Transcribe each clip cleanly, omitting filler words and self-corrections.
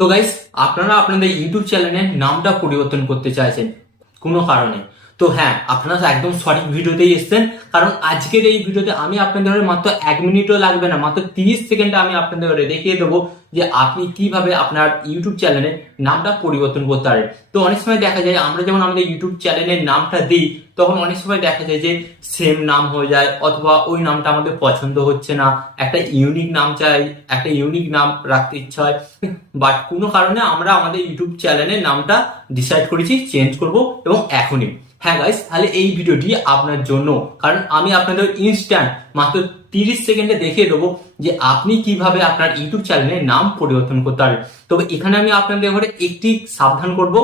তো গাইস, আপনারা আপনাদের ইউটিউব চ্যানেলের নামটা পরিবর্তন করতে চাইছেন কোনো কারণে। তো হ্যাঁ, আপনারা একদম সঠিক ভিডিওতেই এসেছেন। কারণ আজকের এই ভিডিওতে আমি আপনাদের মাত্র 1 মিনিটও লাগবে না, মাত্র 30 সেকেন্ডে আমি আপনাদের দেখিয়ে দেবো যে আপনি কিভাবে আপনার ইউটিউব চ্যানেলের নামটা পরিবর্তন করতে পারেন। তো অনেক সময় দেখা যায় আমরা যেমন আমাদের ইউটিউব চ্যানেলের নামটা দিই, তখন অনেক সময় দেখা যায় যে সেম নাম হয়ে যায়, অথবা ওই নামটা আমাদের পছন্দ হচ্ছে না, একটা ইউনিক নাম চাই, একটা ইউনিক নাম রাখতে ইচ্ছা হয়। বাট কোনো কারণে আমরা আমাদের ইউটিউব চ্যানেলের নামটা ডিসাইড করেছি চেঞ্জ করব, এবং এখনই। হ্যাঁ গাইস, তাহলে এই ভিডিওটি আপনার জন্য, কারণ আমি আপনাদের ইনস্ট্যান্ট মাত্র 30 সেকেন্ডে দেখিয়ে দেবো যে আপনি কিভাবে আপনার ইউটিউব চ্যানেলের নাম পরিবর্তন করতে পারেন। তবে এখানে আমি আপনাদের ঘরে একটি সাবধান করব।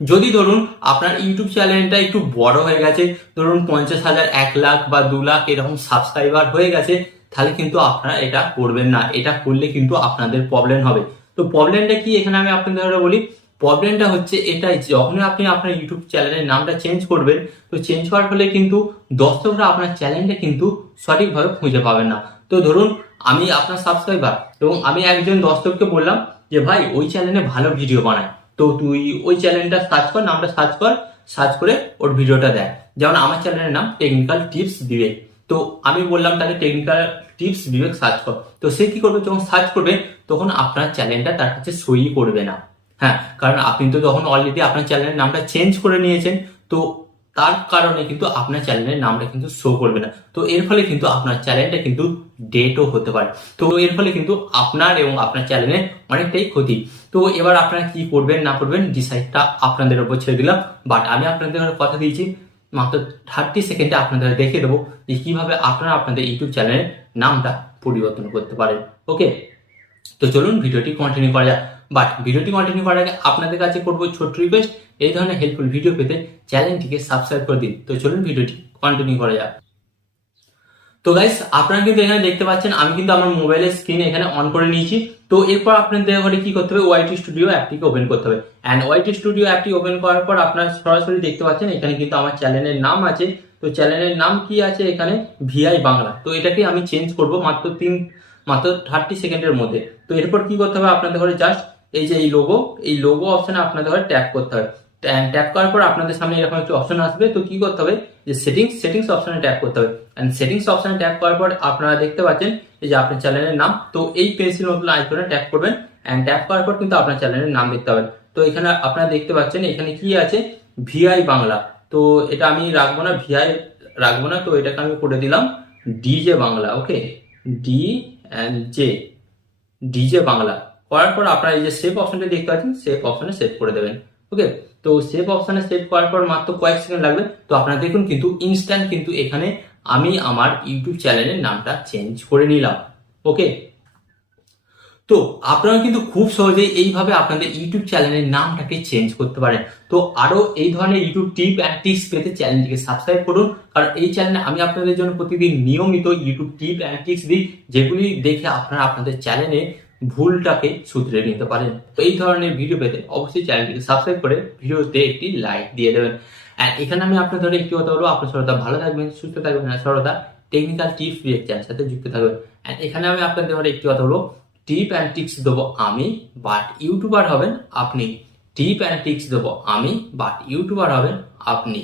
যদি ধরুন আপনার ইউটিউব চ্যানেলটা একটু বড় হয়ে গেছে, ধরুন 50,000, 1 লাখ বা 2 লাখ এরকম সাবস্ক্রাইবার হয়ে গেছে, তাহলে কিন্তু আপনারা এটা করবেন না। এটা করলে কিন্তু আপনাদের প্রবলেম হবে। তো প্রবলেমটা কি এখানে আমি আপনাদের বলি। প্রবলেমটা হচ্ছে এটাই, যখনই আপনি আপনার ইউটিউব চ্যানেলের নামটা চেঞ্জ করবেন, তো চেঞ্জ হওয়ার ফলে কিন্তু দর্শকরা আপনার চ্যানেলটা কিন্তু সঠিকভাবে খুঁজে পাবেন না। তো ধরুন আমি আপনার সাবস্ক্রাইবার, এবং আমি একজন দর্শককে বললাম যে ভাই ওই চ্যানেলে ভালো ভিডিও বানায়, তো তুই ওই চ্যানেলটা সার্চ কর, নামটা সার্চ কর, সার্চ করে ওর ভিডিওটা দেখ। যেমন আমার চ্যানেলের নাম টেকনিক্যাল টিপস বিবেক, তো আমি বললাম তাকে টেকনিক্যাল টিপস বিবেক সার্চ কর। তো সে কি করবে, যখন সার্চ করবে তখন আপনার চ্যানেলটা তার কাছে সই করবে না। হ্যাঁ, কারণ আপনি তো তখন অলরেডি আপনার চ্যানেলের নামটা চেঞ্জ করে নিয়েছেন, তো তার কারণে কিন্তু আপনার চ্যানেলের নামটা কিন্তু শো করবে না। তো এর ফলে কিন্তু আপনার চ্যানেলটা কিন্তু ডেটও হতে পারে। তো এর ফলে কিন্তু আপনার এবং আপনার চ্যানেলের অনেকটাই ক্ষতি। তো এবার আপনারা কি করবেন না করবেন ডিসাইডটা আপনাদের উপর ছেড়ে দিলাম। বাট আমি আপনাদের কথা দিয়েছি মাত্র 30 সেকেন্ডে আপনাদের দেখিয়ে দেবো যে কিভাবে আপনারা আপনাদের ইউটিউব চ্যানেলের নামটা পরিবর্তন করতে পারেন। ওকে, তো চলুন ভিডিওটি কন্টিনিউ করা যাক। বাট ভিডিওটি কন্টিনিউ করার আগে আপনাদের কাছে করবো ছোট্ট রিকোয়েস্ট, এই ধরনের হেল্পফুল ভিডিও পেতে চ্যানেলটিকে সাবস্ক্রাইব করে দিন। তো চলুন ভিডিওটি কন্টিনিউ করা যাক। তো গাইস, আপনারা কিন্তু এখানে দেখতে পাচ্ছেন আমি কিন্তু আমার মোবাইলের স্ক্রিন এখানে অন করে নিয়েছি। তো এরপর আপনাদের ঘরে কি করতে হবে, ওয়াইটি স্টুডিও অ্যাপটিকে ওপেন করতে হবে। অ্যান্ড ওয়াইটি স্টুডিও অ্যাপটি ওপেন করার পর আপনারা সরাসরি দেখতে পাচ্ছেন এখানে কিন্তু আমার চ্যানেলের নাম আছে। তো চ্যানেলের নাম কি আছে এখানে, ভিআই বাংলা। তো এটাকে আমি চেঞ্জ করব মাত্র 30 সেকেন্ডের মধ্যে। তো এরপর কি করতে হবে, আপনাদের ঘরে জাস্ট এই যে এই লোগো অপশনে আপনাদের ঘরে ট্যাপ করতে হবে। ট্যাপ করার পর আপনাদের সামনে এরকম একটি অপশন আসবে। তো কি করতে হবে, যে সেটিংস অপশনে ট্যাপ করতে হবে। এন্ড সেটিংস অপশনে ট্যাপ করার পর আপনারা দেখতে পাচ্ছেন এই যে আপনার চ্যানেলের নাম। তো এই পেন্সিল মতো আইকনে ট্যাপ করবেন, এন্ড ট্যাপ করার পর কিন্তু আপনার চ্যানেলের নাম দেখতে পাবেন। তো এখানে আপনারা দেখতে পাচ্ছেন এখানে কি আছে, ভিআই বাংলা। তো এটা আমি রাখবো না, ভিআই রাখবো না, তো এটাকে আমি করে দিলাম DJ Bangla. Okay, D and J, DJ Bangla. করার পর আপনারা এই যে সেভ অপশনটা দেখতে পাচ্ছেন, সেভ অপশনে সেভ করে দেবেন। ওকে, তো সেভ অপশনে সেভ করার পর মাত্র কয়েক সেকেন্ড লাগবে। তো আপনারা দেখুন কিন্তু ইনস্ট্যান্ট কিন্তু এখানে আমি আমার ইউটিউব চ্যানেলের নামটা চেঞ্জ করে নিলাম। ওকে, তো আপনারা কিন্তু খুব সহজেই এইভাবে আপনাদের ইউটিউব চ্যানেলের নামটাকে চেঞ্জ করতে পারেন। তো আরো এই ধরনের ইউটিউব টিপ অ্যান্ড টিপস পেতে চ্যানেলটিকে সাবস্ক্রাইব করুন, কারণ এই চ্যানেলে আমি আপনাদের জন্য প্রতিদিন নিয়মিত ইউটিউব টিপ অ্যান্ড টিপস দিই, যেগুলি দেখে আপনারা আপনাদের চ্যানেলে ভুলটাকে শুধরে নিতে পারেন। তো এই ধরনের ভিডিও পেতে অবশ্যই চ্যানেলটিকে সাবস্ক্রাইব করে ভিডিওতে একটি লাইক দিয়ে দেবেন। আর এখানে আমি আপনাদের একটি কথা বলবো, আপনার সরতা ভালো থাকবেন, সুস্থ থাকবেন, আর সরতা টেকনিক্যাল টিপস চ্যানেলের সাথে যুক্ত থাকবেন। আর এখানে আমি আপনাদের একটি কথা বলবো, টিপ অ্যান্ড টিপস দেবো আমি, বাট ইউটিউবার হবেন আপনি। টিপ অ্যান্ড টিপস দেবো আমি, বাট ইউটিউবার হবেন আপনি।